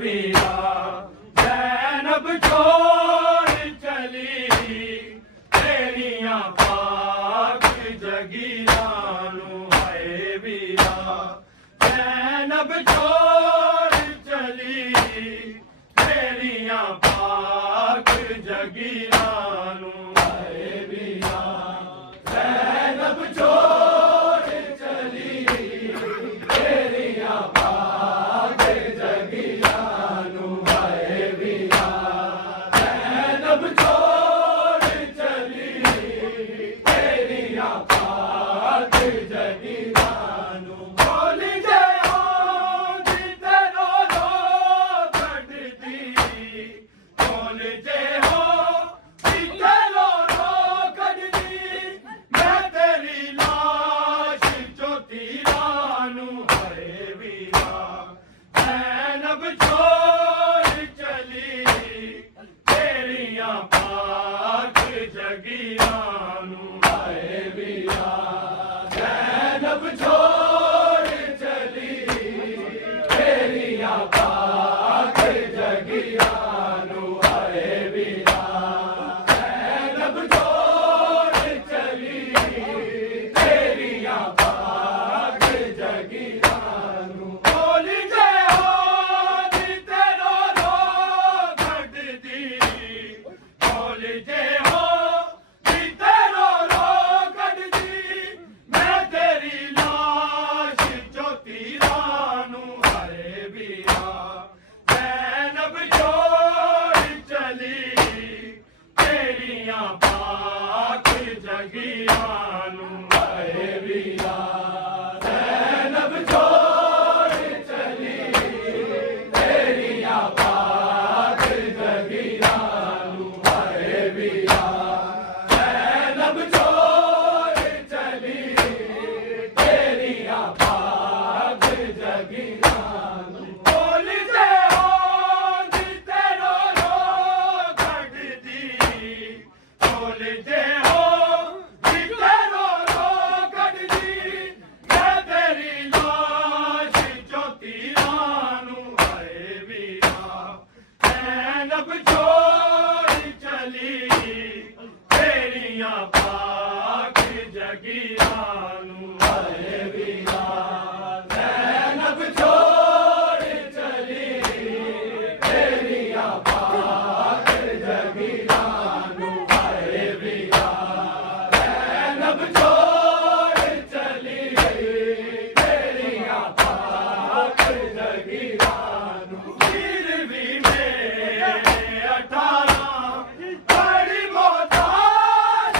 vera زینب چھوڑ چلی تیریاں پاک جگیراں نو ہائے ویرا زینب چھوڑ چلی تیریاں پاک جگیراں نو ہائے ویرا زینب چھوڑ چلی تیریاں پاک جگیراں نو ہائے ویرا زینب چھوڑ چلی تیریاں پاک جگیراں نو بول جے ہو جتے رو رو کھڑدی بول جے ہو جتے رو رو کھڑدی میں تیری لاش چو تیراں نو ہائے ویرا زینب چھوڑ چلی تیریاں پاک جگیراں نو ہائے ویرا زینب چھوڑ چلی تیریاں پاک جگیراں نو ہائے ویرا زینب چھوڑ چلی تیریاں پاک جگیراں نو بول جے ہو جتے رو رو کھڑدی بول جے ہو جتے رو رو کھڑدی میں تیری لاش چو تیراں نو ہائے ویرا زینب چھوڑ چلی تیریاں پاک جگیراں نو ہائے ویرا زینب چھوڑ چلی تیریاں پاک جگیراں نو ہائے ویرا زینب چھوڑ چلی تیریاں پاک جگیراں نو بول جے ہو جتے رو رو کھڑدی بول جے ہو جتے رو رو کھڑدی میں تیری لاش چو تیراں نو ہائے ویرا زینب چھوڑ چلی تیریاں پاک جگیراں نو ہائے ویرا زینب چھوڑ چلی تیریاں پاک جگیراں نو ہائے ویرا زینب چھوڑ چلی تیریاں پاک جگیراں نو گیروی میں 18 بڑی محتاج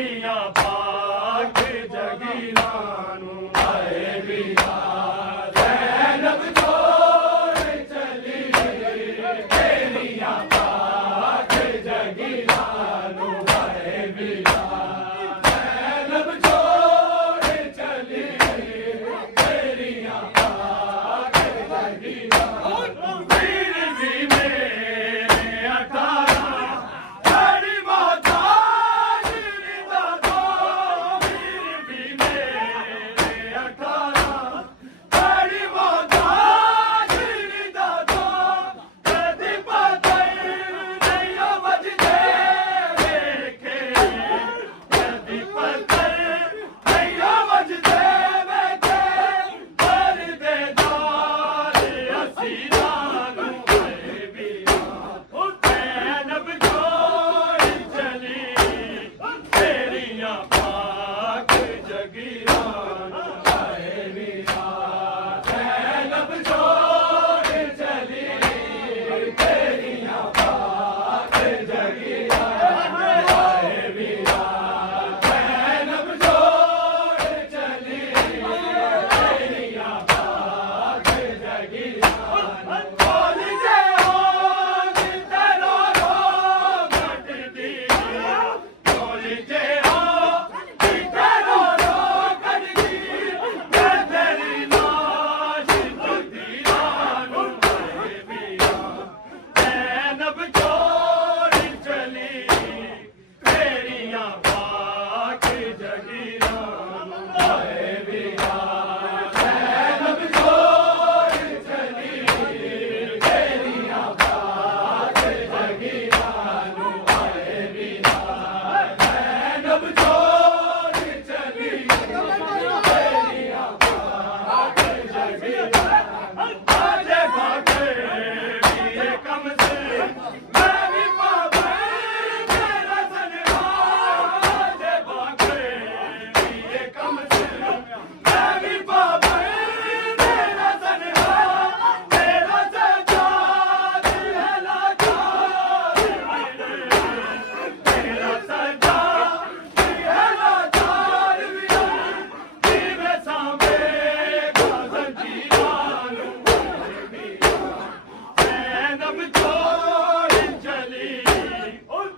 تیریاں پاک جگیرانو آئے ویرا زینب چھوڑ چلی تیریاں پاک جگیرانو آئے ویرا زینب چھوڑ چلی تیریاں پاک جگیرانو ویر بھی میرے 18 بڑی محتاج رضا دو ویر بھی میرے 18 بڑی محتاج رضا دو کدی پتر نہیں وجدے ویکھے کدی پتر نہیں وجدے ویکھے پردے دار اسیرانو اے ویرا زینب چھوڑ چلی تیریاں پاک جگیرانو اے ویرا زینب چھوڑ چلی تیریاں پاک جگیرانو اے ویرا زینب چھوڑ چلی تیریاں پاک جگیرانو بول جے ہو تیرو رو گھٹ دی بول جے ہو تیرو رو گھٹ دی میں تیری لاش جگیرانو اے ویرا زینب چھوڑ چلی تیریاں پاک جگیرانو اے ویرا زینب چھوڑ چلی تیریاں پاک جگیرانو اے ویرا زینب چھوڑ چلی تیریاں پاک جگیرانو آجے بھاگے میرے کم سے میں بھی پابند تیرا سنہا آجے بھاگے میرے کم سے میں بھی پابند تیرا سنہا تیرا سجاد ہے لاچار میرے تیرا سجاد ہے لاچار میرے جیوے سامے کا زنجیرانو اے ویرا زینب چھوڑ چلی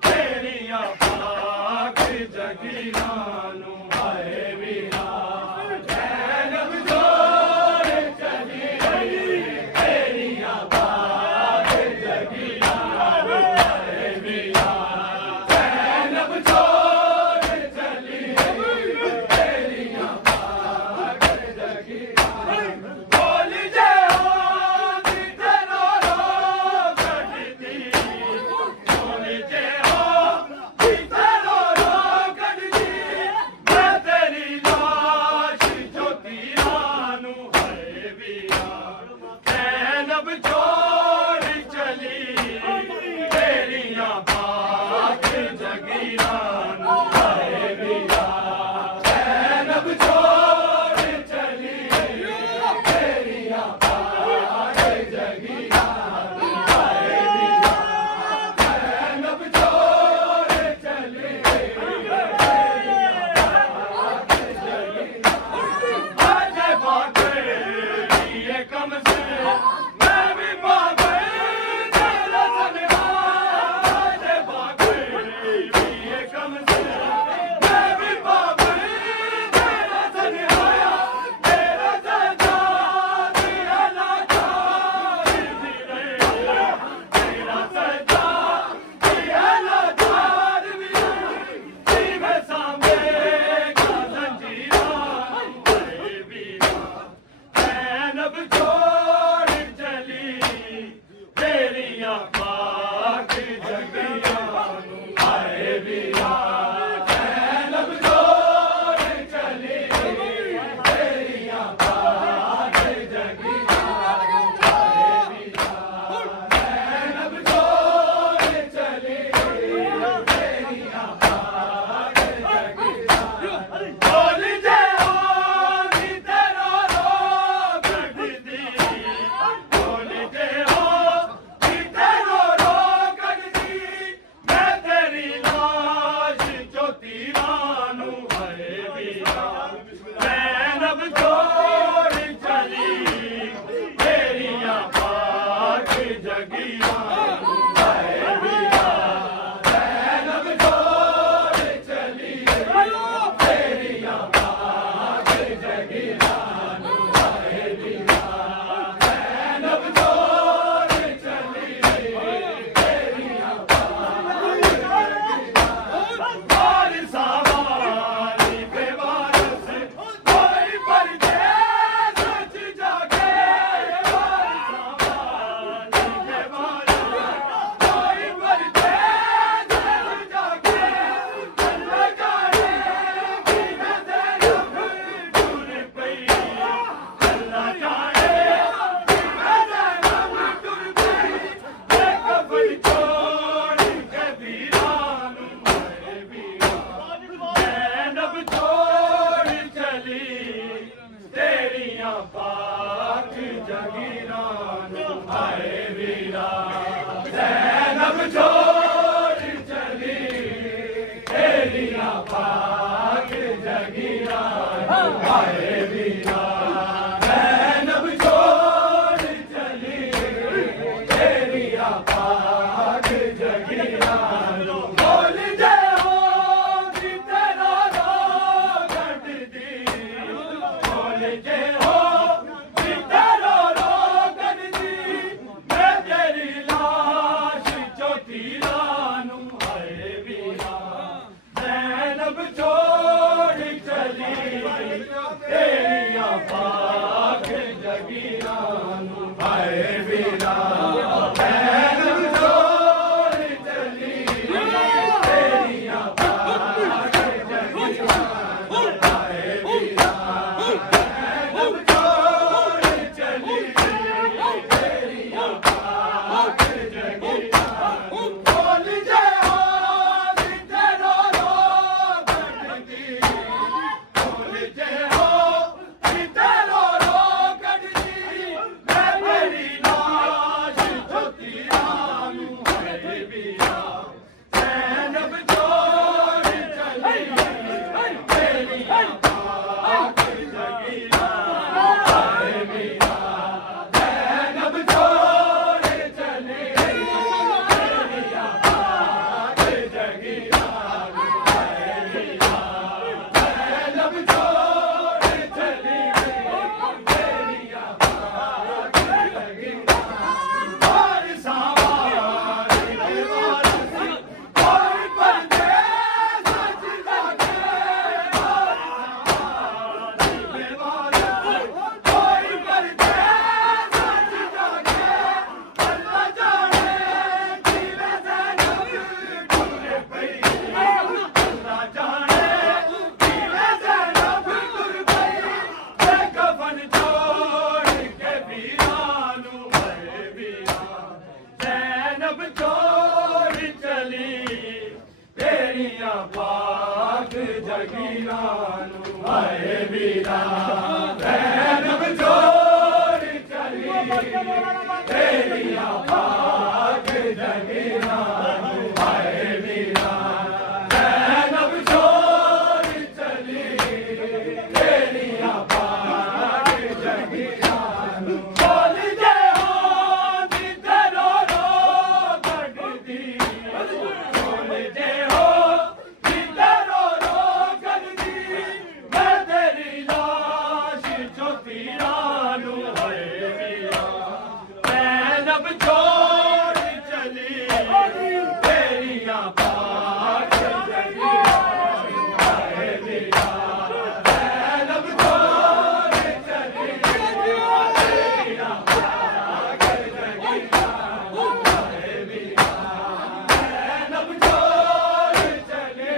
تیریاں پاک جگیرانو اے ویرا زینب چھوڑ چلی تیریاں پاک جگیرانو اے ویرا زینب چھوڑ چلی تیریاں پاک جگیرانو بول جے ہو تیرو رو گھٹ دی بول جے ہو تیرو رو گھٹ دی میں تیری لاش جگیرانو اے ویرا زینب چھوڑ چلی تیریاں پاک جگیرانو اے ویرا زینب چھوڑ چلی تیریاں پاک جگیرانو اے ویرا زینب چھوڑ چلی تیریاں پاک جگیرانو آجے بھاگے میرے کم سے میں بھی پابند تیرا سنہا آجے तेरियां पाक जगीरां हाय वीरा ज़ैनब छोड़ चली तेरियां पाक जगीरां हाय वीरा ज़ैनब छोड़ चली तेरियां पाक जगीरां बोल जे हो दी तेरो रो कटदी बोल जे हो दी तेरो रो कटदी मैं तेरी लाश चो तीरां नू हाय वीरा ज़ैनब छोड़ चली तेरियां पाक जगीरां हाय वीरा ज़ैनब छोड़ चली तेरियां पाक जगीरां हाय वीरा ज़ैनब छोड़ चली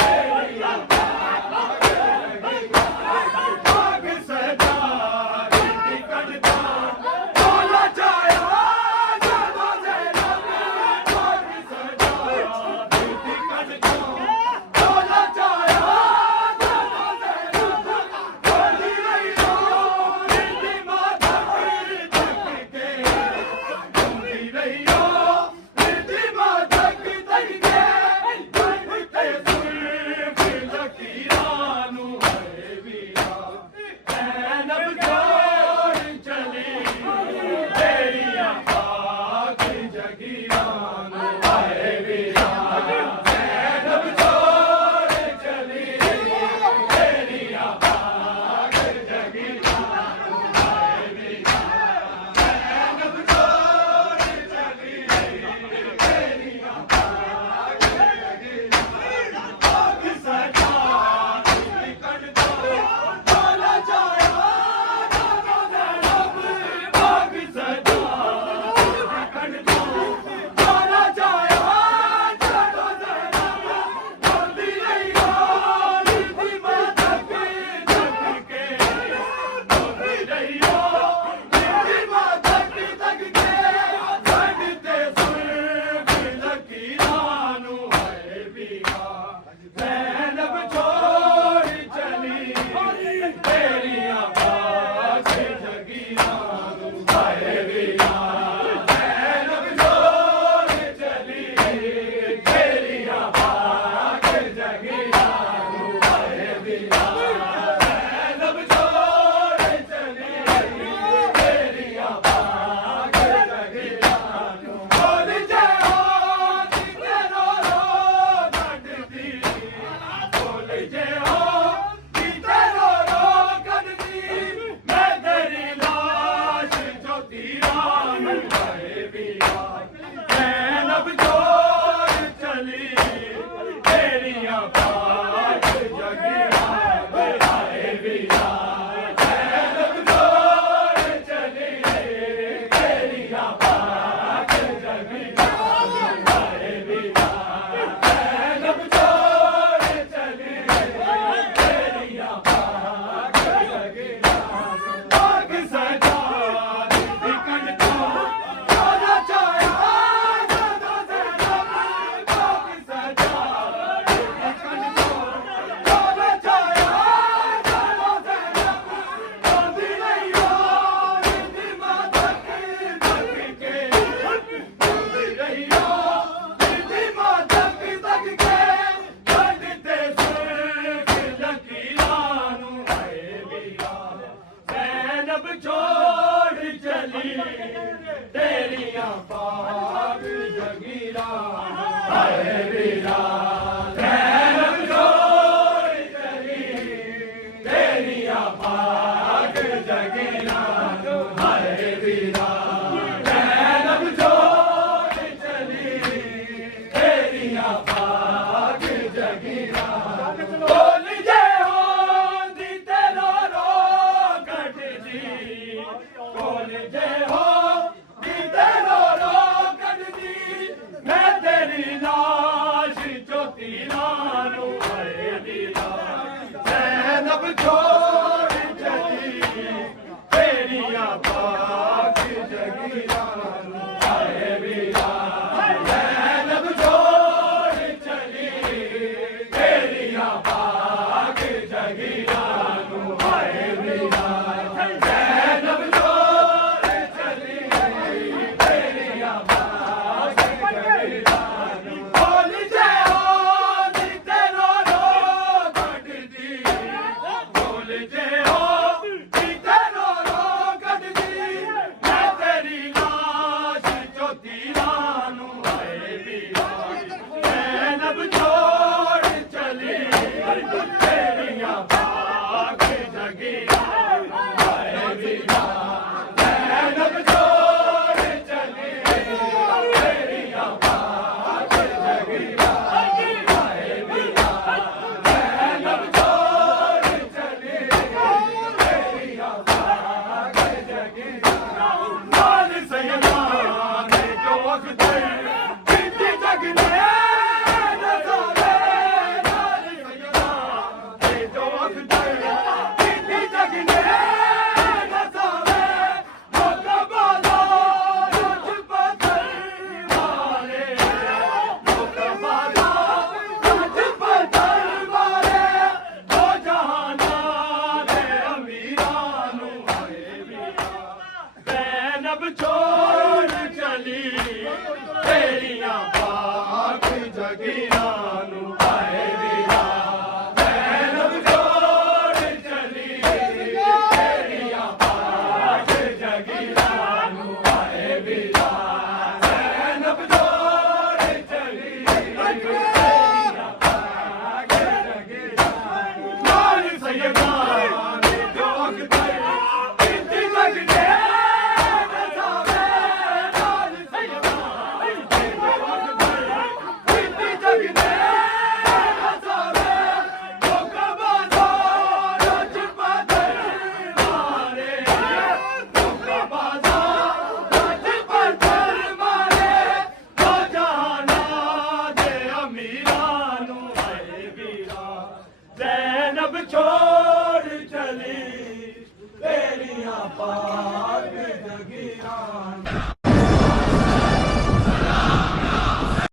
तेरियां पाक जगीरां पाक सजा दी कटदा बोला जाया जानो ज़ैनब पाक सजा दी कटदा बोला जाया जानो ज़ैनब बोली रही हो दिल माता तक के बोली रही हो दिल माता तक के बनते सुल्फ लकीरां नू हाय वीरा ज़ैनब छोड़ चली तेरियां पाक जगीरां नू हाय वीरा ज़ैनब छोड़ चली तेरियां पाक जगीरां नू हाय वीरा ज़ैनब छोड़ चली तेरियां पाक जगीरां पाक सजा दी कटदा बोला जाया जानो ज़ैनब पाक सजा दी कटदा बोला जाया जानो ज़ैनब बोली रही हो दी माता तक के बोली रही हो दी माता तक के बनते सुल्फ लकीरां नू हाय वीरा ज़ैनब छोड़ चली तेरियां पाक जगीरां नू हाय वीरा ज़ैनब छोड़ चली तेरियां पाक जगीरां नू हाय वीरा ज़ैनब छोड़ चली तेरियां पाक जगीरां नू बोल जे हो दी तेरो रो कटदी बोल जे हो दी तेरो रो कटदी मैं तेरी लाश चो तीरां नू हाय वीरा ज़ैनब छोड़ चली तेरियां पाक जगीरां हाय वीरा ज़ैनब छोड़ चली तेरियां पाक जगीरां हाय वीरा ज़ैनब छोड़ चली तेरियां पाक जगीरां पाक सजा दी कटदा बोला जाया जानो ज़ैनब पाक सजा दी कटदा बोला जाया जानो ज़ैनब बोली रही हो दी माता तक के बोली रही हो दी माता तक के बनते सुल्फ लकीरां नू हाय वीरा ज़ैनब छोड़ चली तेरियां पाक जगीरां हाय वीरा ज़ैनब छोड़ चली तेरियां पाक जगीरां हाय वीरा ज़ैनब छोड़ चली तेरियां पाक जगीरां बोल जे हो दी तेरो रो कटदी बोल जे हो दी तेरो रो कटदी मैं तेरी लाश चो तीरां नू हाय वीरा ज़ैनब छोड़ चली तेरियां पाक जगीरां हाय वीरा ज़ैनब छोड़ चली ਵੀਰਾ ਜ਼ੈਨਬ ਛੋੜ ਚਲੀ ਤੇਰੀਆਂ ਪਾਕ ਜਗੀਰਾਂ ਨੂੰ ਹਾਏ ਵੀਰਾ ਜ਼ੈਨਬ ਛੋੜ ਚਲੀ ਤੇਰੀਆਂ ਪਾਕ ਜਗੀਰਾਂ ਹਾਏ ਵੀਰਾ ਜ਼ੈਨਬ ਛੋੜ ਚਲੀ ਤੇਰੀਆਂ ਪਾਕ ਜਗੀਰਾਂ ਨਾਲ ਸੈਯਦਾ ਨੇ ਜੋ ਅਖਦਰ ਕੀਤੀ ਜਗ ਨੇ ਨਜ਼ਾਰੇ ਨਾਲ ਸੈਯਦਾ ਨੇ ਜੋ ਅਖਦਰ ਕੀਤੀ ਜਗ ਨੇ ਨਜ਼ਾਰੇ ਮੌਕਾ ਬਾਜ਼ਾਰ ਉੱਠ ਪੱਥਰ ਮਾਰੇ ਮੌਕਾ ਬਾਜ਼ਾਰ ਉੱਠ ਪੱਥਰ ਮਾਰੇ ਦੋ ਜਹਾਨਾਂ ਦੇ ਅਮੀਰਾਂ ਨੂੰ ਹਾਏ ਵੀਰਾ ਜ਼ੈਨਬ ਛੋੜ ਚਲੀ ਤੇਰੀਆਂ ਪਾਕ ਜਗੀਰਾਂ ਨੂੰ ਹਾਏ ਵੀਰਾ ਜ਼ੈਨਬ ਛੋੜ ਚਲੀ ਤੇਰੀਆਂ ਪਾਕ ਜਗੀਰਾਂ ਨੂੰ ਹਾਏ ਵੀਰਾ ਜ਼ੈਨਬ ਛੋੜ ਚਲੀ ਤੇਰੀਆਂ ਪਾਕ ਜਗੀਰਾਂ ਨਾਲ ਸੈਯਦਾ ਨੇ ਜੋ ਅਖਦਰ ਕੀਤੀ ਜਗ ਨੇ ਨਜ਼ਾਰੇ ਨਾਲ ਸੈਯਦਾ ਨੇ ਜੋ ਅਖਦਰ ਕੀਤੀ ਜਗ ਨੇ ਨਜ਼ਾਰੇ ਮੌਕਾ ਬਾਜ਼ਾਰ ਉੱਠ ਪੱਥਰ ਮਾਰੇ ਮੌਕਾ ਬਾਜ਼ਾਰ ਉੱਠ ਪੱਥਰ ਮਾਰੇ ਦੋ ਜਹਾਨਾਂ ਦੇ ਅਮੀਰਾਂ ਨੂੰ ਹਾਏ ਵੀਰਾ ਜ਼ੈਨਬ ਛੋੜ ਚਲੀ ਤੇਰੀਆਂ ਪਾਕ ਜਗੀਰਾਂ